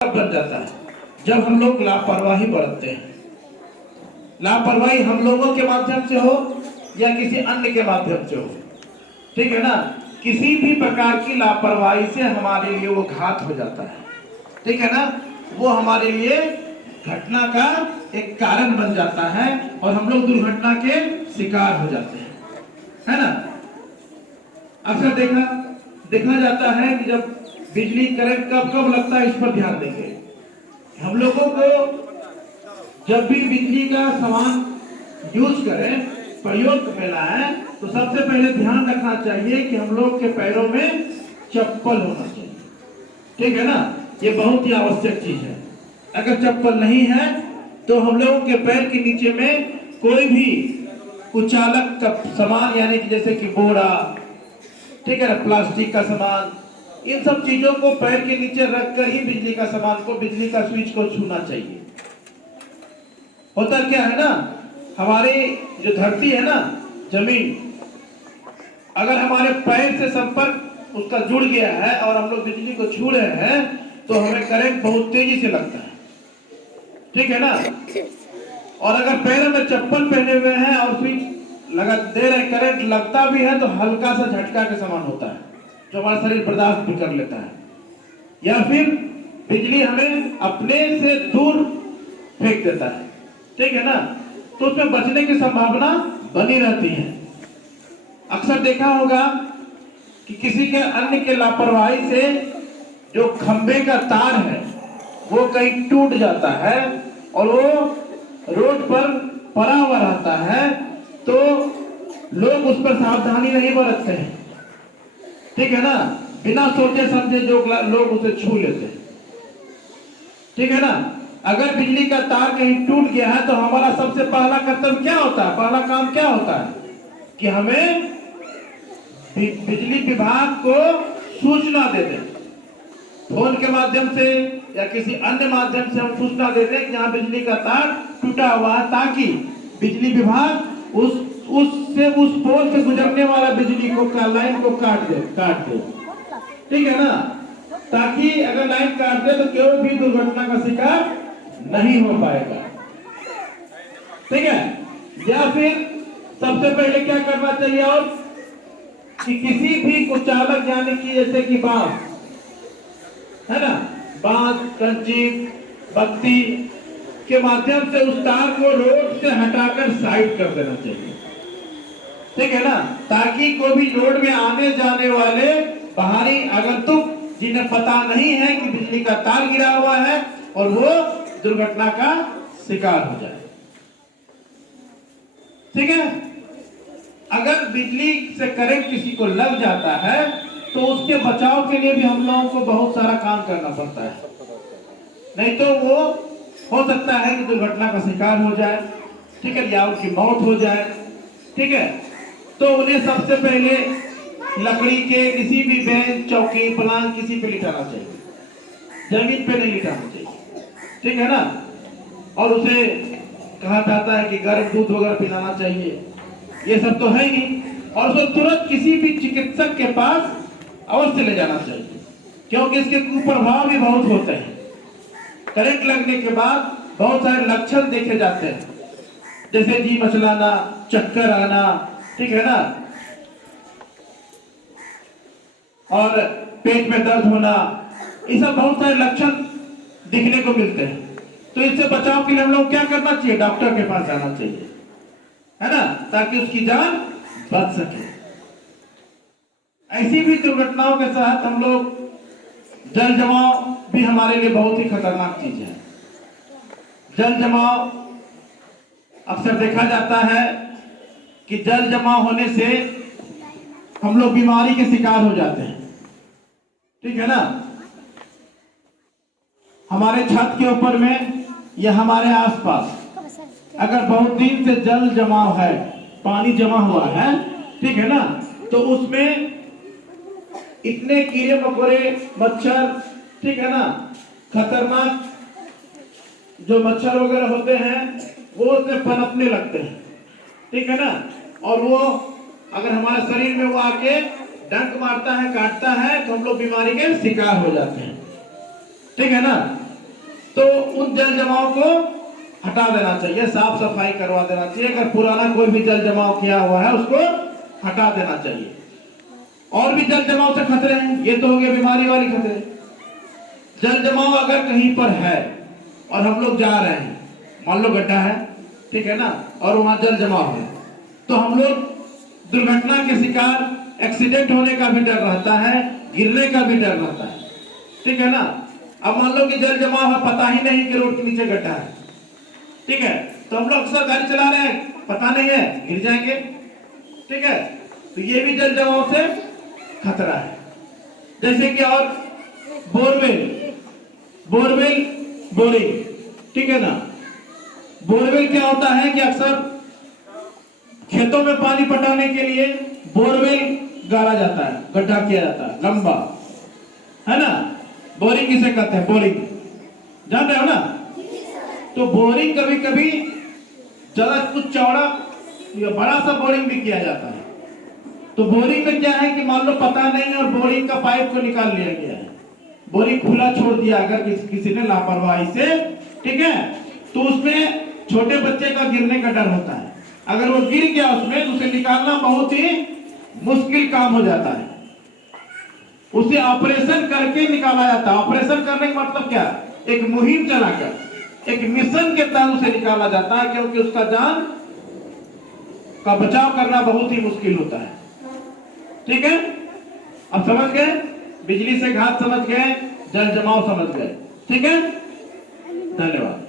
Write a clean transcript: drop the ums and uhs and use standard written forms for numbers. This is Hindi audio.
बन जाता है जब हम लोग लापरवाही बरतते हैं। लापरवाही हम लोगों के माध्यम से हो या किसी अन्य के माध्यम से हो, ठीक है ना। किसी भी प्रकार की लापरवाही से हमारे लिए वो घात हो जाता है, ठीक है ना। वो हमारे लिए घटना का एक कारण बन जाता है और हम लोग दुर्घटना के शिकार हो जाते हैं, है ना। अक्सर देखा जाता है कि जब बिजली करंट कब लगता है, इस पर ध्यान देंगे। हम लोगों को जब भी बिजली का सामान यूज करें, प्रयोग में लाएं, तो सबसे पहले ध्यान रखना चाहिए कि हम लोग के पैरों में चप्पल होना चाहिए, ठीक है ना। ये बहुत ही आवश्यक चीज है। अगर चप्पल नहीं है तो हम लोगों के पैर के नीचे में कोई भी कुचालक का सामान, यानी कि जैसे कि बोरा, ठीक है ना, प्लास्टिक का सामान, इन सब चीजों को पैर के नीचे रखकर ही बिजली का सामान को, बिजली का स्विच को छूना चाहिए। होता क्या है ना, हमारी जो धरती है ना, जमीन, अगर हमारे पैर से संपर्क उसका जुड़ गया है और हम लोग बिजली को छू रहे हैं तो हमें करंट बहुत तेजी से लगता है, ठीक है ना। और अगर पैरों में चप्पल पहने हुए हैं और स्विच लगा दे रहे, करंट लगता भी है तो हल्का सा झटका के समान होता है जो हमारा शरीर बर्दाश्त भी कर लेता है, या फिर बिजली हमें अपने से दूर फेंक देता है, ठीक है ना। तो उसमें बचने की संभावना बनी रहती है। अक्सर देखा होगा कि किसी के अन्य के लापरवाही से जो खंबे का तार है वो कहीं टूट जाता है और वो रोड पर पड़ा हुआ रहता है, तो लोग उस पर सावधानी नहीं बरतते हैं, ठीक है ना। बिना सोचे समझे जो लोग उसे छू लेते हैं, ठीक है ना। अगर बिजली का तार कहीं टूट गया है तो हमारा सबसे पहला कर्तव्य क्या होता है, पहला काम क्या होता है कि हमें बिजली विभाग को सूचना दे दें। फोन के माध्यम से या किसी अन्य माध्यम से हम सूचना दे दें कि यहाँ बिजली का तार टूटा हुआ है, ताकि बिजली विभाग उस पोल से गुजरने वाला बिजली को लाइन को काट दे, ठीक है ना। ताकि अगर लाइन काट दे तो कोई भी दुर्घटना का शिकार नहीं हो पाएगा, ठीक है। या फिर सबसे पहले क्या करना चाहिए और कि किसी भी कुचालक, यानी कि जैसे कि बांस है ना, बांस, कंची, बत्ती के माध्यम से उस तार को रोड से हटाकर साइड कर देना चाहिए, ठीक है ना। ताकि कोई भी रोड में आने जाने वाले बाहरी आगंतुक जिन्हें पता नहीं है कि बिजली का तार गिरा हुआ है और वो दुर्घटना का शिकार हो जाए, ठीक है। अगर बिजली से करंट किसी को लग जाता है तो उसके बचाव के लिए भी हम लोगों को बहुत सारा काम करना पड़ता है, नहीं तो वो हो सकता है कि दुर्घटना का शिकार हो जाए, ठीक है, या उनकी मौत हो जाए, ठीक है। तो उन्हें सबसे पहले लकड़ी के किसी भी बेंच, चौकी, पलंग किसी पे लिटाना चाहिए, जमीन पे नहीं लिटाना चाहिए, ठीक है ना। और उसे कहा जाता है कि गर्म दूध वगैरह पिलाना चाहिए, ये सब तो है ही। और उसे तुरंत किसी भी चिकित्सक के पास अवश्य ले जाना चाहिए, क्योंकि इसके कुप्रभाव भी बहुत होते हैं। करंट लगने के बाद बहुत सारे लक्षण देखे जाते हैं, जैसे जी मचलाना, चक्कर आना, ठीक है ना, और पेट में दर्द होना, ये सब बहुत सारे लक्षण दिखने को मिलते हैं। तो इससे बचाव के लिए हम लोग क्या करना चाहिए, डॉक्टर के पास जाना चाहिए, है ना, ताकि उसकी जान बच सके। ऐसी भी दुर्घटनाओं के साथ हम लोग, जल जमाव भी हमारे लिए बहुत ही खतरनाक चीज है। जल जमाव अक्सर देखा जाता है कि जल जमाव होने से हम लोग बीमारी के शिकार हो जाते हैं, ठीक है ना। हमारे छत के ऊपर में या हमारे आसपास अगर बहुत दिन से जल जमाव है, पानी जमा हुआ है, ठीक है ना, तो उसमें इतने कीड़े मकोड़े, मच्छर, ठीक है ना, खतरनाक जो मच्छर वगैरह होते हैं वो उसमें पनपने लगते हैं, ठीक है ना। और वो अगर हमारे शरीर में वो आके डंक मारता है, काटता है, तो हम लोग बीमारी के शिकार हो जाते हैं, ठीक है ना। तो उन जल जमाव को हटा देना चाहिए, साफ सफाई करवा देना चाहिए। अगर पुराना कोई भी जल जमाव किया हुआ है उसको हटा देना चाहिए। और भी जल जमाव से खतरे हैं, ये तो हो गए बीमारी वाली खतरे। जल जमाव अगर कहीं पर है और हम लोग जा रहे हैं, मान लो गड्ढा है, ठीक है ना, और वहां जल जमाव है, तो हम लोग दुर्घटना के शिकार, एक्सीडेंट होने का भी डर रहता है, गिरने का भी डर रहता है, ठीक है ना। अब मान लो कि जल जमाव है, पता ही नहीं कि रोड के नीचे गड्ढा है, ठीक है, तो हम लोग अक्सर गाड़ी चला रहे हैं, पता नहीं है, गिर जाएंगे, ठीक है। तो ये भी जल जमाव से खतरा है। जैसे कि और बोरवेल बोरिंग, ठीक है ना। बोरवेल क्या होता है कि अक्सर खेतों में पानी पटाने के लिए बोरवेल गाड़ा जाता है, गड्ढा किया जाता है लंबा, है ना। बोरिंग किसे कहते हैं? बोरिंग जान रहे हो ना। तो बोरिंग कभी कभी ज्यादा कुछ चौड़ा या बड़ा सा बोरिंग भी किया जाता है। तो बोरिंग में क्या है कि मान लो पता नहीं और बोरिंग का पाइप को निकाल लिया गया है, बोरिंग खुला छोड़ दिया अगर किसी ने लापरवाही से, ठीक है, तो उसमें छोटे बच्चे का गिरने का डर होता है। अगर वो गिर गया उसमें तो उसे निकालना बहुत ही मुश्किल काम हो जाता है। उसे ऑपरेशन करके निकाला जाता है। ऑपरेशन करने का मतलब क्या? एक मुहिम चलाकर, एक मिशन के तहत उसे निकाला जाता है, क्योंकि उसका जान का बचाव करना बहुत ही मुश्किल होता है, ठीक है। अब समझ गए, बिजली से घात समझ गए, जल जमाव समझ गए, ठीक है। धन्यवाद।